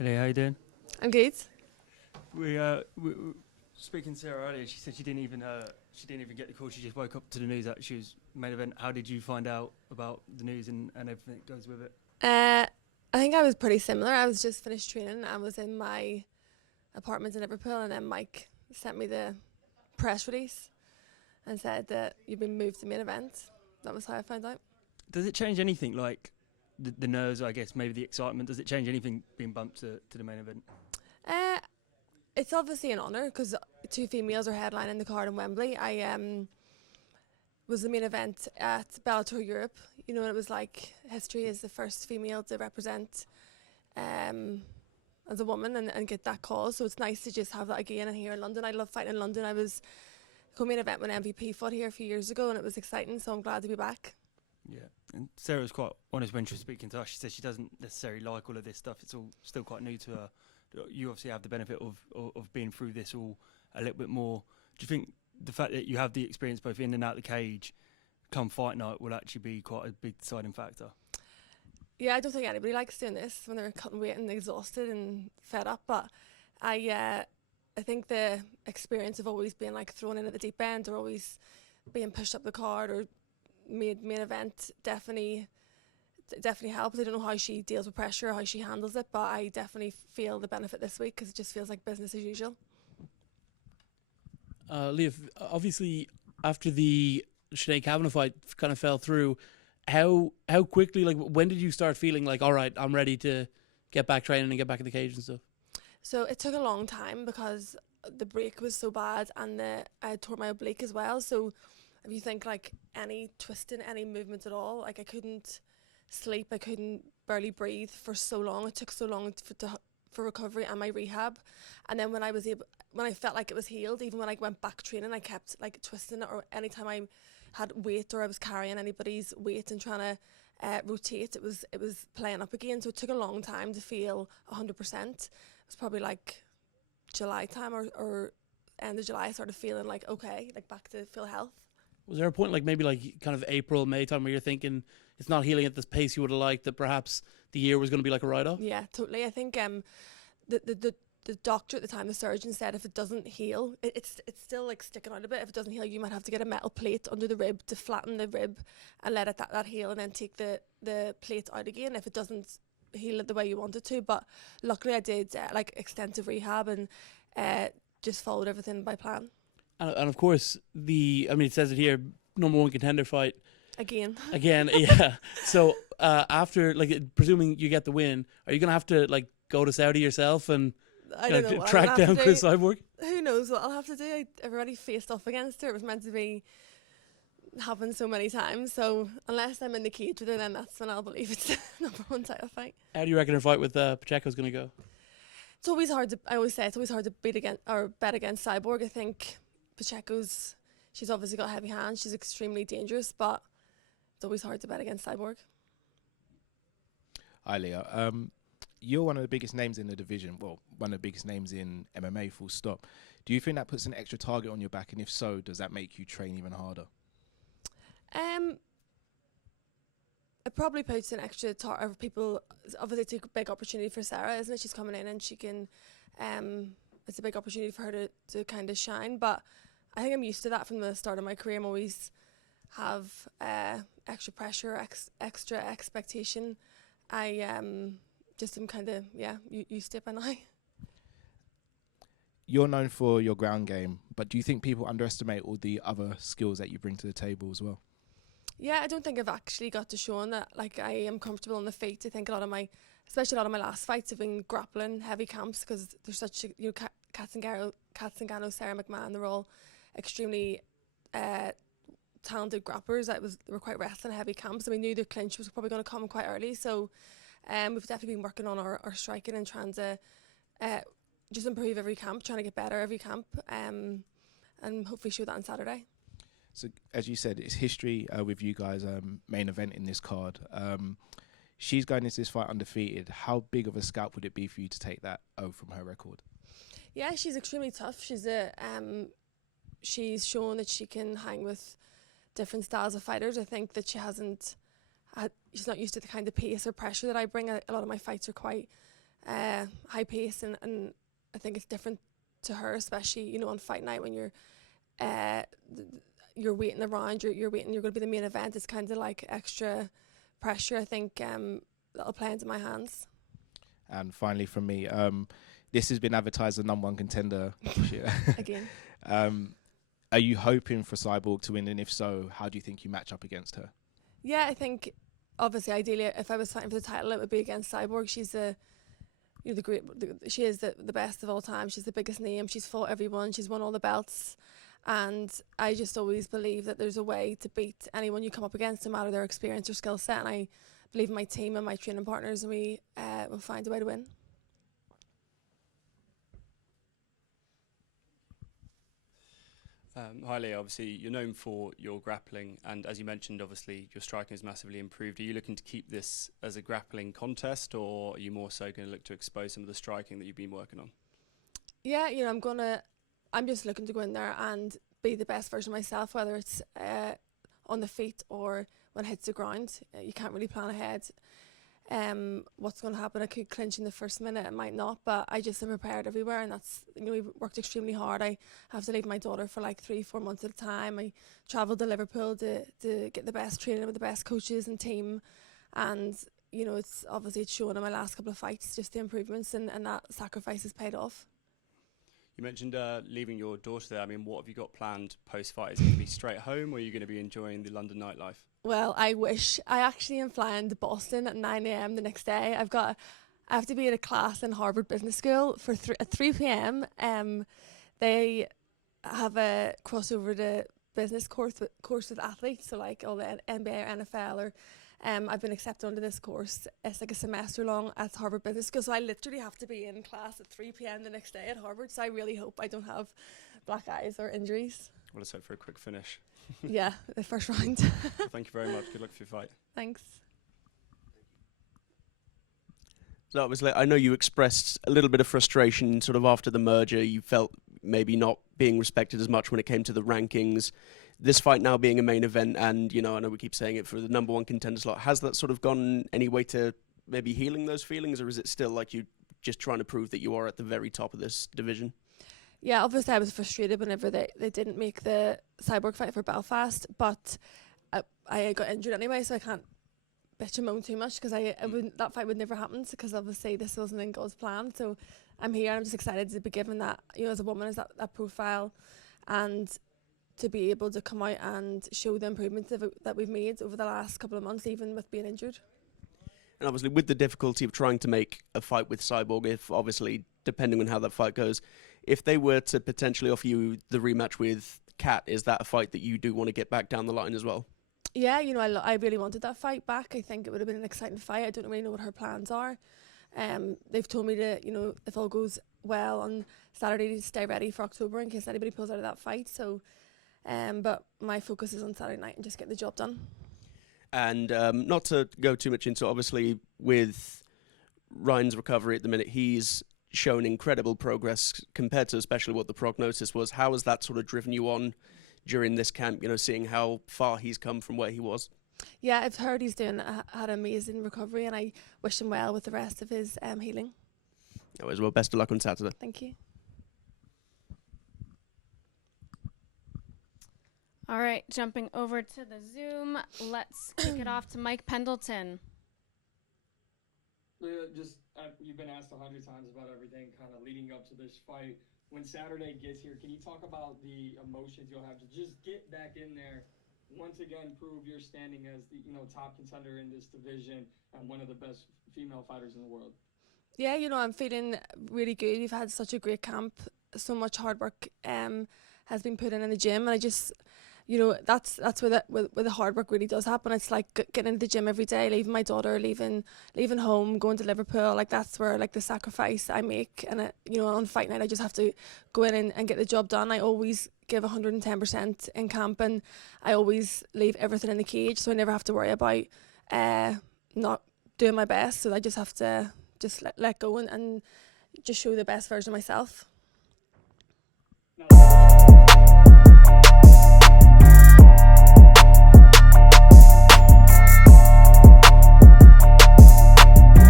Hey, how you doing? I'm good. We speaking to Sarah earlier. She said she didn't even get the call. She just woke up to the news that she was main event. How did you find out about the news and everything that goes with it? I think I was pretty similar. I was just finished training. I was in my apartment in Liverpool, and then Mike sent me the press release and said that you've been moved to main event. That was how I found out. Does it change anything, like the nerves? I guess maybe the excitement. Does it change anything being bumped to the main event? Uh, it's obviously an honour because two females are headlining the card in Wembley. I was the main event at Bellator Europe. You know, and it was like history is the first female to represent as a woman and get that call. So it's nice to just have that again and here in London. I love fighting in London. I was co-main event when MVP fought here a few years ago and it was exciting, so I'm glad to be back. Yeah, and Sarah was quite honest when she was speaking to us. She said she doesn't necessarily like all of this stuff. It's all still quite new to her. You obviously have the benefit of being through this all a little bit more. Do you think the fact that you have the experience both in and out the cage come fight night will actually be quite a big deciding factor? Yeah, I don't think anybody likes doing this when they're cutting weight and exhausted and fed up, but I think the experience of always being like thrown in at the deep end or always being pushed up the card or made main event definitely helps. I don't know how she deals with pressure, how she handles it, but I definitely feel the benefit this week because it just feels like business as usual. Leah, obviously after the Sinead Kavanagh fight kind of fell through, how quickly, like when did you start feeling like, all right, I'm ready to get back training and get back in the cage and stuff? So it took a long time because the break was so bad and I tore my oblique as well. So if you think like any twisting, any movement at all, like I couldn't sleep, I couldn't barely breathe for so long. It took so long for recovery and my rehab. And then when I felt like it was healed, even when I went back training, I kept like twisting it, or anytime I had weight or I was carrying anybody's weight and trying to rotate, it was playing up again. So it took a long time to feel 100%. It was probably like July time or end of July I started feeling like okay, like back to full health. Was there a point like maybe like kind of April, May time where you're thinking it's not healing at this pace you would have liked, that perhaps the year was going to be like a write-off? Yeah, totally. I think the doctor at the time, the surgeon, said if it doesn't heal, it's still like sticking out a bit. If it doesn't heal, you might have to get a metal plate under the rib to flatten the rib and let it that heal, and then take the plate out again if it doesn't heal it the way you want it to. But luckily I did like extensive rehab and just followed everything by plan. And of course, it says it here, #1 contender fight. Again, yeah. So after, like, presuming you get the win, are you going to have to, like, go to Saudi yourself and I don't know what track I'll down have to Chris do. Cyborg? Who knows what I'll have to do. I've already faced off against her. It was meant to be happened so many times. So unless I'm in the cage with her, then that's when I'll believe it's the #1 title fight. How do you reckon her fight with Pacheco's going to go? It's always hard to. I always say it's always hard to bet against Cyborg. I think she's obviously got heavy hands. She's extremely dangerous, but it's always hard to bet against Cyborg. Hi, Leah. You're one of the biggest names in the division. Well, one of the biggest names in MMA, full stop. Do you think that puts an extra target on your back? And if so, does that make you train even harder? It probably puts an extra target. People, obviously, it's a big opportunity for Sara, isn't it? She's coming in and she can. It's a big opportunity for her to kind of shine. But I think I'm used to that from the start of my career. I'm always have extra pressure, extra expectation. I just am kind of used to it by now. You're known for your ground game, but do you think people underestimate all the other skills that you bring to the table as well? Yeah, I don't think I've actually got to show that. Like, I am comfortable on the feet. I think especially a lot of my last fights have been grappling, heavy camps, because there's such Katzengano, Sarah McMahon, they're all extremely talented grapplers. They were quite wrestling heavy camps, and we knew the clinch was probably going to come quite early. So we've definitely been working on our striking and trying to just improve every camp, trying to get better every camp, and hopefully show that on Saturday. So, as you said, it's history with you guys, main event in this card. She's going into this fight undefeated. How big of a scalp would it be for you to take that from her record? Yeah, she's extremely tough. She's shown that she can hang with different styles of fighters. I think that she's not used to the kind of pace or pressure that I bring. A lot of my fights are quite high pace, and I think it's different to her, especially, you know, on fight night when you're waiting around, you're waiting, you're going to be the main event. It's kind of like extra pressure. I think that'll play into my hands. And finally from me, this has been advertised as the #1 contender. Again. Are you hoping for Cyborg to win? And if so, how do you think you match up against her? Yeah, I think obviously ideally if I was fighting for the title, it would be against Cyborg. She's she is the best of all time. She's the biggest name. She's fought everyone. She's won all the belts. And I just always believe that there's a way to beat anyone you come up against, no matter their experience or skill set. And I believe in my team and my training partners, and we will find a way to win. Hi Leah, obviously you're known for your grappling, and as you mentioned, obviously your striking has massively improved. Are you looking to keep this as a grappling contest, or are you more so going to look to expose some of the striking that you've been working on? Yeah, you know, I'm just looking to go in there and be the best version of myself, whether it's on the feet or when it hits the ground. You can't really plan ahead what's going to happen. I could clinch in the first minute, it might not, but I just am prepared everywhere, and that's, you know, we've worked extremely hard. I have to leave my daughter for like 3-4 months at a time. I travelled to Liverpool to get the best training with the best coaches and team, and you know, it's shown in my last couple of fights just the improvements, and that sacrifice has paid off. You mentioned leaving your daughter there. I mean, what have you got planned post-fight? Is it going to be straight home, or are you going to be enjoying the London nightlife? Well, I wish. I actually am flying to Boston at 9 a.m. the next day. I have to be at a class in Harvard Business School at 3 p.m. They have a crossover to business course with athletes, so like all the NBA or NFL or I've been accepted onto this course. It's like a semester long at Harvard Business School, so I literally have to be in class at 3 p.m. the next day at Harvard, so I really hope I don't have black eyes or injuries. Well, let's hope for a quick finish. Yeah, the first round. Well, thank you very much. Good luck for your fight. Thanks. So obviously, I know you expressed a little bit of frustration sort of after the merger. You felt maybe not being respected as much when it came to the rankings. This fight now being a main event, and you know, I know we keep saying it, for the #1 contender slot, has that sort of gone any way to maybe healing those feelings, or is it still like you just trying to prove that you are at the very top of this division? Yeah, obviously I was frustrated whenever they didn't make the Cyborg fight for Belfast, but I got injured anyway, so I can't bitch and moan too much, because that fight would never happen, because obviously this wasn't in God's plan. So I'm here, and I'm just excited to be given that, you know, as a woman, as that profile, and to be able to come out and show the improvements that we've made over the last couple of months, even with being injured. And obviously with the difficulty of trying to make a fight with Cyborg, if obviously depending on how that fight goes, if they were to potentially offer you the rematch with Kat, is that a fight that you do want to get back down the line as well? Yeah, you know, I really wanted that fight back. I think it would have been an exciting fight. I don't really know what her plans are. They've told me to, you know, if all goes well on Saturday, to stay ready for October in case anybody pulls out of that fight. So, but my focus is on Saturday night and just get the job done. And not to go too much into, obviously, with Ryan's recovery at the minute, he's shown incredible progress compared to especially what the prognosis was. How has that sort of driven you on during this camp, you know, seeing how far he's come from where he was? Yeah, I've heard he's had an amazing recovery, and I wish him well with the rest of his healing. As well, best of luck on Saturday. Thank you. All right, jumping over to the Zoom, let's kick it off to Mike Pendleton. You've been asked 100 times about everything kind of leading up to this fight. When Saturday gets here, can you talk about the emotions you'll have to just get back in there, once again prove your standing as the, you know, top contender in this division and one of the best female fighters in the world? Yeah, you know, I'm feeling really good. We've had such a great camp. So much hard work has been put in the gym, and I just, you know, that's where the hard work really does happen. It's like getting into the gym every day, leaving my daughter, leaving home, going to Liverpool. Like, that's where, like, the sacrifice I make. And you know, on fight night, I just have to go in and get the job done. I always give 110% in camp, and I always leave everything in the cage, so I never have to worry about not doing my best. So I just have to just let go and just show the best version of myself. No.